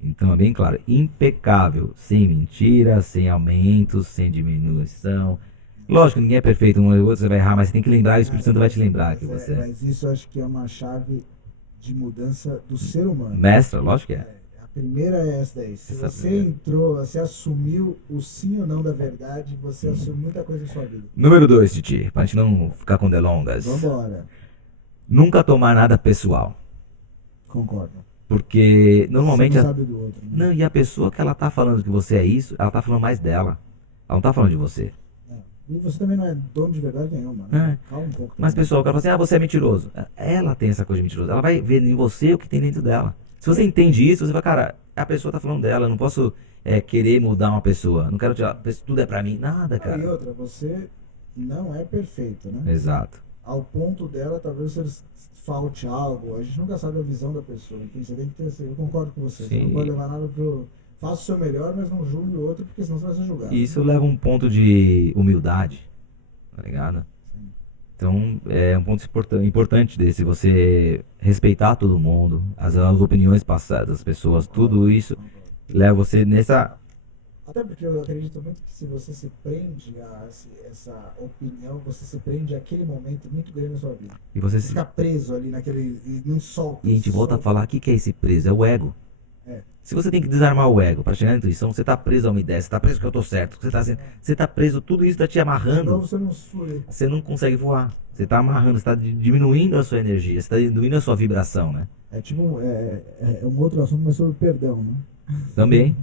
Então é bem claro, impecável, sem mentira, sem aumentos, sem diminuição. Lógico, ninguém é perfeito, um ou outro você vai errar, mas você tem que lembrar, e o Espírito Santo vai te lembrar que você é. Mas isso eu acho que é uma chave de mudança do ser humano. Mestra, lógico que é. A primeira é essa daí. Se Essa você primeira. entrou, você assumiu o sim ou não da verdade, você assumiu muita coisa em sua vida. Número 2, Titi, pra gente não ficar com delongas. Vambora. Nunca tomar nada pessoal. Concordo. Porque normalmente. Você não sabe do outro. Né? Não, e a pessoa que ela tá falando que você é isso, ela tá falando mais dela. Ela não tá falando de você. E você também não é dono de verdade nenhuma, né? Calma um pouco. Mas também. pessoal, o cara fala assim, você é mentiroso. Ela tem essa coisa de mentiroso. Ela vai ver em você o que tem dentro dela. Se você entende isso, você vai, cara, a pessoa tá falando dela, eu não posso querer mudar uma pessoa. Não quero tirar, tudo é pra mim. Nada, E cara. outra, você não é perfeito, né? Exato. ao ponto dela, talvez você falte algo. A gente nunca sabe a visão da pessoa. Enfim, você tem que ter. Eu concordo com você. Você não Sim. pode levar nada pro. Faça o seu melhor, mas não julgue o outro, porque senão você vai ser julgado. E isso leva a um ponto de humildade, tá ligado? Sim. Então, é um ponto importante desse, você respeitar todo mundo, as opiniões passadas das pessoas, tudo isso leva você nessa... Até porque eu acredito muito que se você se prende a essa opinião, você se prende àquele momento muito grande na sua vida. E você Você se... fica preso ali naquele. E não solta. E a gente volta a falar, o que que é esse preso? É o ego. É. Se você tem que desarmar o ego para chegar na intuição, você tá preso a uma ideia, você tá preso que eu tô certo, você tá preso, tudo isso tá te Senão amarrando, você não flui. você não consegue voar. Você tá amarrando, você tá diminuindo a sua energia, você tá diminuindo a sua vibração, né? É tipo. É um outro assunto, mas sobre perdão, né? Também,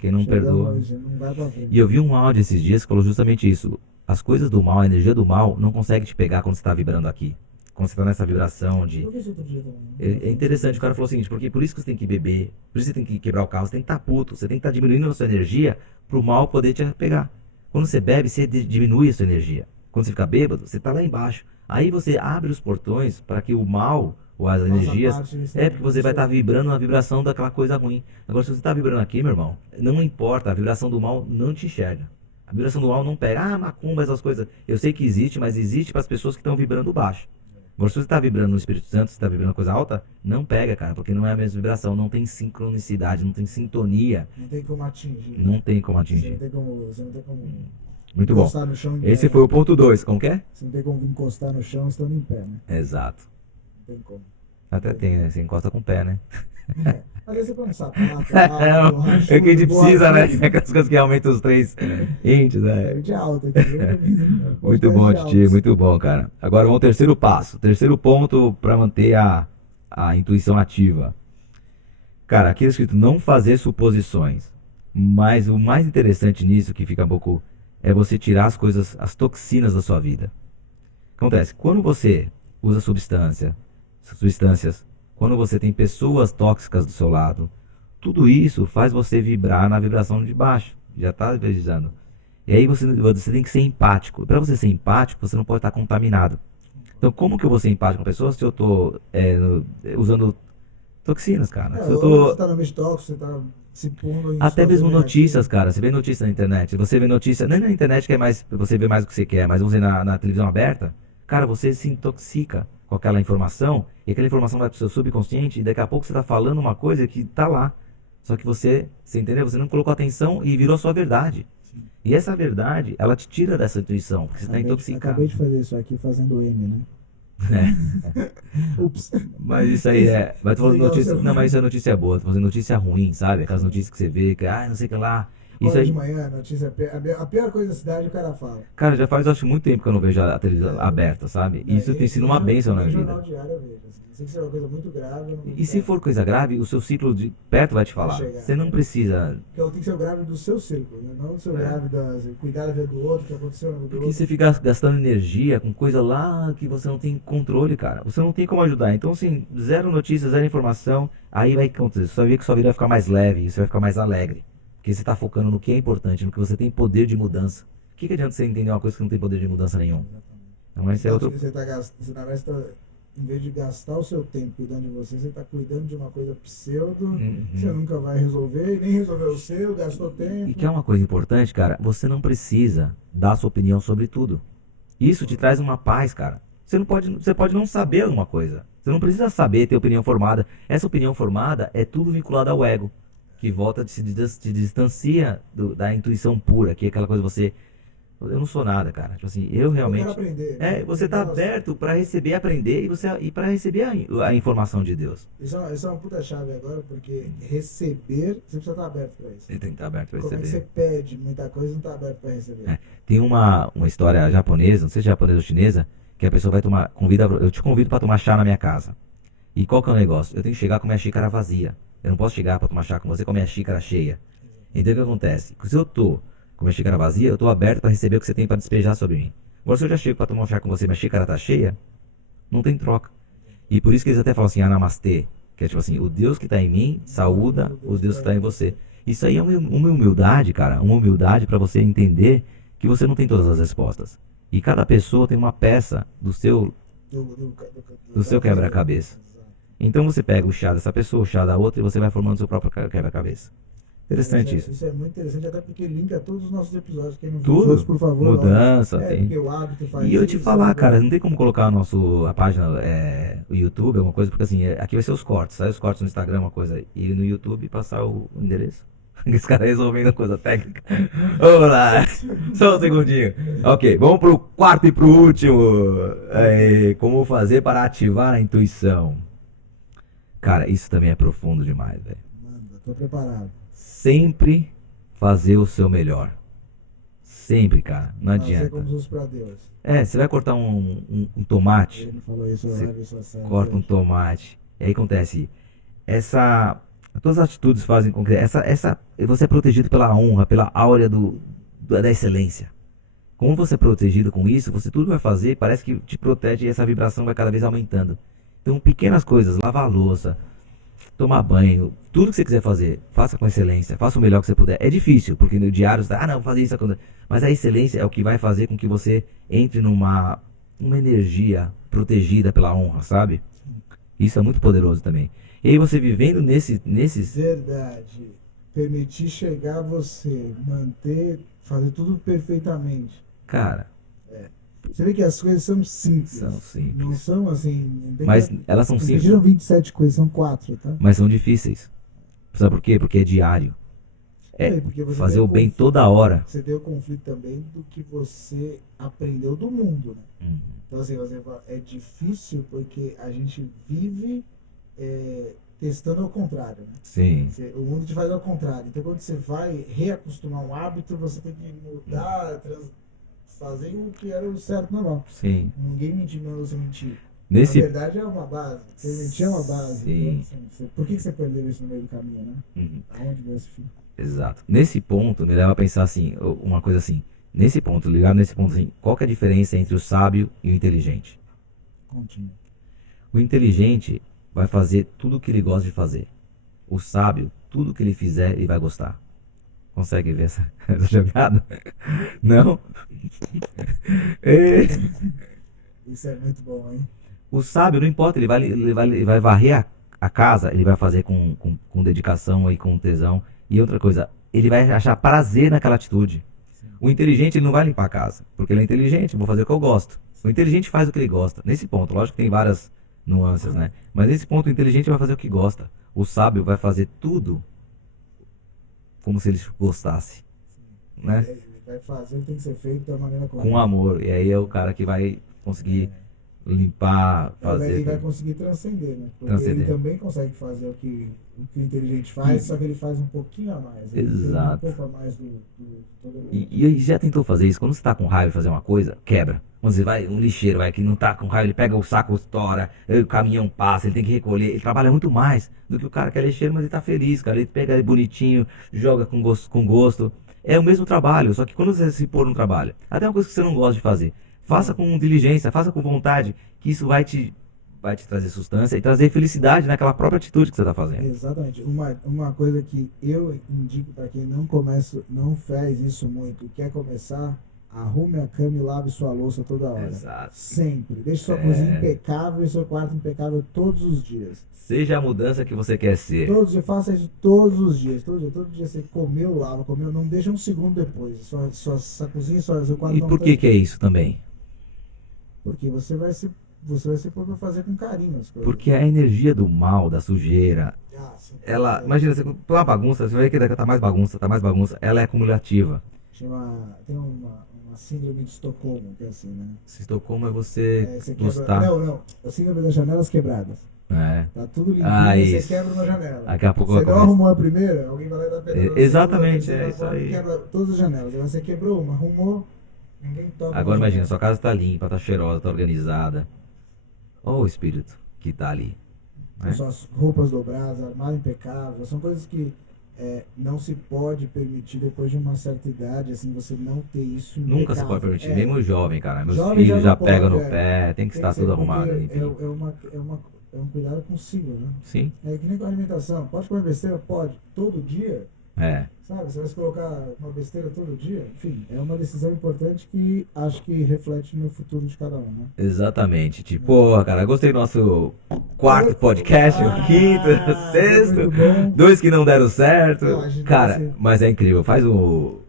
quem não Chegamos, perdoa. não vai pra frente. E eu vi um áudio esses dias que falou justamente isso. As coisas do mal, a energia do mal, não consegue te pegar quando você tá vibrando aqui. Quando você tá nessa vibração de... Eu vi isso outro dia também. É interessante, o cara falou o seguinte, porque por isso que você tem que beber, por isso que você tem que quebrar o carro, você tem que estar puto, você tem que estar diminuindo a sua energia pro mal poder te pegar. Quando você bebe, você diminui a sua energia. Quando você fica bêbado, você tá lá embaixo. Aí você abre os portões para que o mal ou as energias... É porque você vai estar vibrando na vibração daquela coisa ruim. Agora, se você está vibrando aqui, meu irmão, não importa, a vibração do mal não te enxerga. A vibração do mal não pega, macumba, essas coisas. Eu sei que existe, mas existe para as pessoas que estão vibrando baixo. Agora, se você está vibrando no Espírito Santo, se está vibrando coisa alta, não pega, cara, porque não é a mesma vibração, não tem sincronicidade, não tem sintonia, Não tem como atingir. não tem como Você não atingir. tem como. Você não tem como Muito bom. encostar no chão. Esse foi o ponto 2, como que é? Você não tem como encostar no chão estando em pé, né? Exato. Não tem como. Até tem, né? Você encosta com o pé, né? Mas aí você põe um sapato, É que a gente precisa, né? Aquelas coisas que aumentam os 3 índices, né? É de alto aqui. Muito bom, Titi, muito bom, cara. Agora vamos ao terceiro passo. Terceiro ponto para manter a intuição ativa. Cara, aqui é escrito não fazer suposições. Mas o mais interessante nisso, que fica um pouco, é você tirar as coisas, as toxinas da sua vida. Acontece, quando você usa substâncias, quando você tem pessoas tóxicas do seu lado, tudo isso faz você vibrar na vibração de baixo. Já está avisando. E aí você tem que ser empático. Para você ser empático, você não pode estar contaminado. Então, como que eu vou ser empático com pessoas se eu estou usando toxinas, cara? Se eu tô... Você está no ambiente tóxico, você está se pondo em Até mesmo situações notícias, negativas. cara. Você vê notícias na internet. Você vê notícia. Nem na internet que é mais. Você vê mais o que você quer, mas você na televisão aberta. Cara, você se intoxica com aquela informação. E aquela informação vai pro seu subconsciente. E daqui a pouco você tá falando uma coisa que tá lá. Só que você entendeu? Você não colocou atenção e virou a sua verdade. E essa verdade, ela te tira dessa intuição. Porque você tá intoxicado. Acabei de fazer isso aqui fazendo M, né? Ups. Mas isso aí é. Mas tô falando Legal, notícia. seu- Não, mas isso é notícia boa. Tô fazendo notícia ruim, sabe? Aquelas notícias que você vê, que, não sei o que lá. Isso Agora aí. de manhã, notícia, a pior coisa da cidade, o cara fala. Cara, já faz acho muito tempo que eu não vejo a televisão aberta, sabe? E isso tem sido uma bênção na minha Jornal vida. diário eu vejo, assim. Se isso é uma coisa muito grave, eu não E se for coisa grave, o seu ciclo de perto vai te falar. chegar. Você não precisa. Porque tem que ser o grave do seu círculo, né? Não do seu grave cuidar da vida do outro, o que aconteceu na vida do Porque outro. você fica gastando energia com coisa lá que você não tem controle, cara. Você não tem como ajudar. Então, assim, zero notícia, zero informação. Aí vai acontecer. Você vai ver que sua vida vai ficar mais leve, você vai ficar mais alegre. Porque você está focando no que é importante, no que você tem poder de mudança. O que adianta você entender uma coisa que não tem poder de mudança nenhum? Então, esse é outro. Você tá gastando, na verdade, em vez de gastar o seu tempo cuidando de você está cuidando de uma coisa pseudo, que você nunca vai resolver, e nem resolveu o seu, gastou tempo. E que é uma coisa importante, cara, você não precisa dar sua opinião sobre tudo. Isso te traz uma paz, cara. Você pode não saber alguma coisa. Você não precisa saber, ter opinião formada. Essa opinião formada é tudo vinculado ao ego, que volta, te distancia da intuição pura, que é aquela coisa você... Eu não sou nada, cara. Tipo assim, eu realmente... Eu quero aprender. Você tá Nossa, aberto para receber, aprender e para receber a informação de Deus. Isso é uma puta chave agora, porque receber, você precisa estar aberto para isso. Você tem que estar aberto para Como é que você receber. pede muita coisa e não está aberto para receber? Tem uma história japonesa, não sei se é japonesa ou chinesa, que a pessoa vai tomar, eu te convido para tomar chá na minha casa. E qual que é o negócio? Eu tenho que chegar com a minha xícara vazia. Eu não posso chegar para tomar chá com você com a minha xícara cheia. Então o que acontece? Se eu tô com a minha xícara vazia, eu tô aberto para receber o que você tem para despejar sobre mim. Agora se eu já chego para tomar um chá com você e minha xícara tá cheia, não tem troca. E por isso que eles até falam assim, namastê, que é tipo assim, o Deus que tá em mim saúda o Deus que tá em você. Isso aí é uma humildade, cara, uma humildade para você entender que você não tem todas as respostas. E cada pessoa tem uma peça do seu do seu quebra-cabeça. Exato. Então você pega o chá dessa pessoa, o chá da outra, e você vai formando seu próprio quebra-cabeça. Interessante isso. Isso é muito interessante, até porque linka todos os nossos episódios. Quem não viu os Tudo. outros, por favor, olha. Mudança, É, tem. porque o hábito faz E eu te isso, falar, né? cara, não tem como colocar a página, o YouTube, alguma coisa, porque assim, aqui vai ser os cortes, sai os cortes no Instagram, uma coisa, e no YouTube passar o endereço. Esse cara resolvendo a coisa técnica. Vamos lá, só um segundinho. Ok, vamos pro quarto e pro último. Como fazer para ativar a intuição? Cara, isso também é profundo demais, velho. Manda, tô preparado. Sempre fazer o seu melhor. Sempre, cara, não Fazer adianta. como se fosse pra Deus. Você vai cortar um tomate. Ele falou isso, eu Você levo isso a sério. corta um tomate. E aí acontece, todas as atitudes fazem com que você é protegido pela honra, pela áurea da excelência. Como você é protegido com isso, você tudo vai fazer, parece que te protege e essa vibração vai cada vez aumentando. Então, pequenas coisas, lavar a louça, tomar banho, tudo que você quiser fazer, faça com excelência, faça o melhor que você puder. É difícil, porque no diário você tá, não, vou fazer isso, mas a excelência é o que vai fazer com que você entre numa energia protegida pela honra, sabe? Isso é muito poderoso também. E aí você vivendo nesses... Verdade. Permitir chegar a você, fazer tudo perfeitamente. Cara, Você vê que as coisas são simples. são simples. Não são assim. Mas elas são não simples, pediram 27 coisas, são 4, tá? mas são difíceis. Sabe por quê? Porque é diário. Porque você Fazer tem o bem conflito. toda hora. Você tem o conflito também do que você aprendeu do mundo, né? Uhum. Então, assim, você fala, é difícil porque a gente vive testando ao contrário, né? Sim. O mundo te faz ao contrário. Então, quando você vai reacostumar um hábito, você tem que mudar, fazer o que era o certo normal. Sim. Ninguém manda você mentir. Nesse... Na verdade, é uma base. Você mentir é uma base. Sim. Então, assim, por que você perdeu isso no meio do caminho, né? Uhum. Aonde veio esse fim? Exato. Nesse ponto, me leva a pensar assim, uma coisa assim. Nesse ponto, ligado nesse ponto assim, qual que é a diferença entre o sábio e o inteligente? Contínuo. O inteligente vai fazer tudo o que ele gosta de fazer. O sábio, tudo que ele fizer, ele vai gostar. Consegue ver essa jogada? Não? Isso é muito bom, hein? O sábio, não importa, ele vai varrer a casa, ele vai fazer com dedicação e com tesão. E outra coisa, ele vai achar prazer naquela atitude. Sim. O inteligente, ele não vai limpar a casa, porque ele é inteligente, vou fazer o que eu gosto. O inteligente faz o que ele gosta. Nesse ponto, lógico que tem várias nuances, né? Mas nesse ponto, o inteligente vai fazer o que gosta. O sábio vai fazer tudo como se ele gostasse, né? Ele vai fazer o que tem que ser feito da maneira correta. Com amor. E aí é o cara que vai conseguir limpar, fazer. Ele vai conseguir transcender, né? Porque Transcender. ele também consegue fazer o que o inteligente faz, só que ele faz um pouquinho a mais. Ele Exato. tem um pouco a mais do todo E já tentou fazer isso? Quando você tá com raiva de fazer uma coisa, quebra. Quando você vai, um lixeiro vai que não tá com raiva, ele pega o saco, estoura, aí o caminhão passa, ele tem que recolher. Ele trabalha muito mais do que o cara que é lixeiro, mas ele tá feliz, cara. Ele pega ele bonitinho, joga com gosto. É o mesmo trabalho, só que quando você se pôr no trabalho, até uma coisa que você não gosta de fazer, faça com diligência, faça com vontade, que isso vai te trazer sustância e trazer felicidade naquela própria atitude que você está fazendo. Exatamente. Uma coisa que eu indico para quem não faz isso muito, quer começar, arrume a cama e lave sua louça toda hora. Exato. Sempre. Deixe sua cozinha impecável e seu quarto impecável todos os dias. Seja a mudança que você quer ser. Todos os dias, faça isso todos os dias. Todo dia você comeu, lava, comeu, não deixa um segundo depois. Sua cozinha, seu quarto E não por tá- que é isso também? Porque você vai se pôr pra fazer com carinho as coisas. Porque a energia do mal, da sujeira, Sim. ela, imagina, você põe uma bagunça, você vê que tá mais bagunça, ela é acumulativa. Tem uma síndrome de Estocolmo, que é assim, né? Se Estocolmo é você Você gostar. Não. A síndrome das janelas quebradas. É. Tá tudo limpinho, Isso. você quebra uma janela. Daqui a pouco Você vai não começar. arrumou a primeira, alguém vai lá e dá pedaço. Exatamente, é isso aí. Quebra todas as janelas. Aí você quebrou uma, arrumou, ninguém toca. Agora na imagina, janela. sua casa tá limpa, tá cheirosa, tá organizada. Olha o espírito que tá ali. São Né? suas roupas dobradas, armário impecável. São coisas que não se pode permitir depois de uma certa idade, assim, você não ter isso Nunca se impecável. pode permitir, mesmo jovem, cara. Meus Jovem filhos já já não pegam pode, no pé, tem que estar ser tudo porque arrumado, limpinho. É um cuidado consigo, né? Sim, É que nem com a alimentação. Pode comer besteira? Pode. Todo dia? É, Sabe, você vai se colocar uma besteira todo dia. Enfim, é uma decisão importante que acho que reflete no futuro de cada um, né? exatamente. Tipo, pô, cara, gostei do nosso quarto podcast, o quinto, o Foi sexto, muito bom. 2 que não deram certo. Não, a gente Cara, vai ser- mas é incrível. Faz o.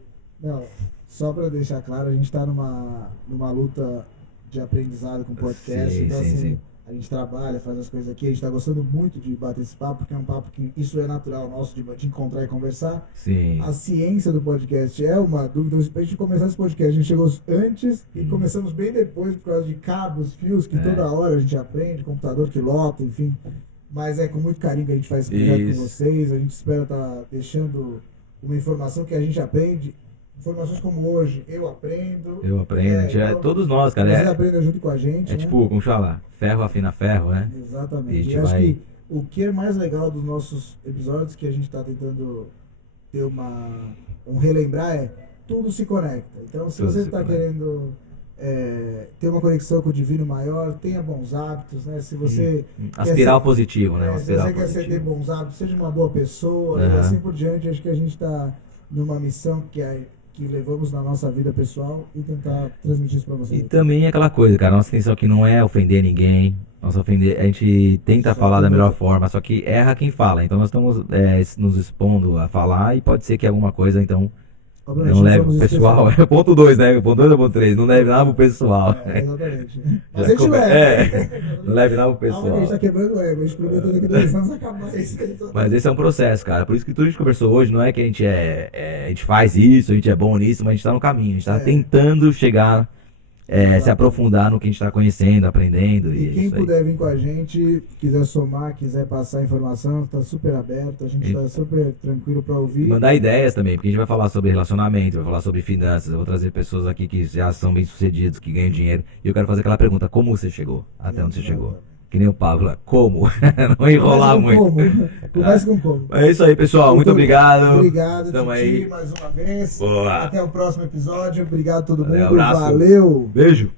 Não, só para deixar claro, a gente está numa luta de aprendizado com podcast. Sim, Então, sim, assim, sim. a gente trabalha, faz as coisas aqui. A gente está gostando muito de bater esse papo, porque é um papo que isso é natural nosso de encontrar e conversar. Sim. A ciência do podcast é uma dúvida. A gente começar esse podcast, a gente chegou antes e começamos bem depois por causa de cabos, fios, que toda hora a gente aprende, computador que lota, enfim. Mas é com muito carinho que a gente faz esse projeto Isso. com vocês. A gente espera estar deixando uma informação que a gente aprende. Informações como hoje, eu aprendo. Eu aprendo, então, todos nós, cara. Vocês É, aprendem junto com a gente, é né? tipo, como fala? Ferro afina ferro, né? E a Exatamente. gente E acho vai- que o que é mais legal dos nossos episódios que a gente está tentando ter um relembrar é tudo se conecta. Então, se Tudo você se está conecta. querendo ter uma conexão com o divino maior, tenha bons hábitos, né? Se você Aspirar ao ser- positivo, né? se Aspirar você ao quer ter positivo. bons hábitos, seja uma boa pessoa e Aham. assim por diante. Acho que a gente está numa missão que levamos na nossa vida pessoal e tentar transmitir isso para E vocês. também é aquela coisa, cara, nossa intenção aqui não é ofender ninguém. Nossa ofender, a gente tenta Só falar da que melhor não- forma, só que erra quem fala. Então nós estamos nos expondo a falar e pode ser que alguma coisa, então, Obviamente, não leve somos pro pessoal. especialistas. É ponto 2, né? Ponto 2 ou ponto 3? Não leve nada pro pessoal. Exatamente. Mas Já a gente come- leva. Não leve nada pro Calma que a gente pessoal. tá quebrando o ego. A gente prometeu daqui a 2 anos acabar isso. Mas esse é um processo, cara. Por isso que tudo que a gente conversou hoje não é que a gente a gente faz isso, a gente é bom nisso, mas a gente tá no caminho. A gente tá É. tentando chegar, se aprofundar no que a gente tá conhecendo, aprendendo. E E quem isso aí. puder vir com a gente, quiser somar, quiser passar informação, tá super aberto. A gente tá super tranquilo para E ouvir. mandar ideias também, porque a gente vai falar sobre relacionamento, vai falar sobre finanças, eu vou trazer pessoas aqui que já são bem-sucedidos, que ganham dinheiro. E eu quero fazer aquela pergunta, como você chegou até onde você chegou? Que nem o Pablo, como? Não enrolar Comece com muito. como. Comece com como. É isso aí, pessoal. Muito obrigado. Obrigado, Estamos Titi, aí. mais uma vez. Boa. Até o próximo episódio. Obrigado a todo Valeu, mundo. abraço. Valeu. Beijo.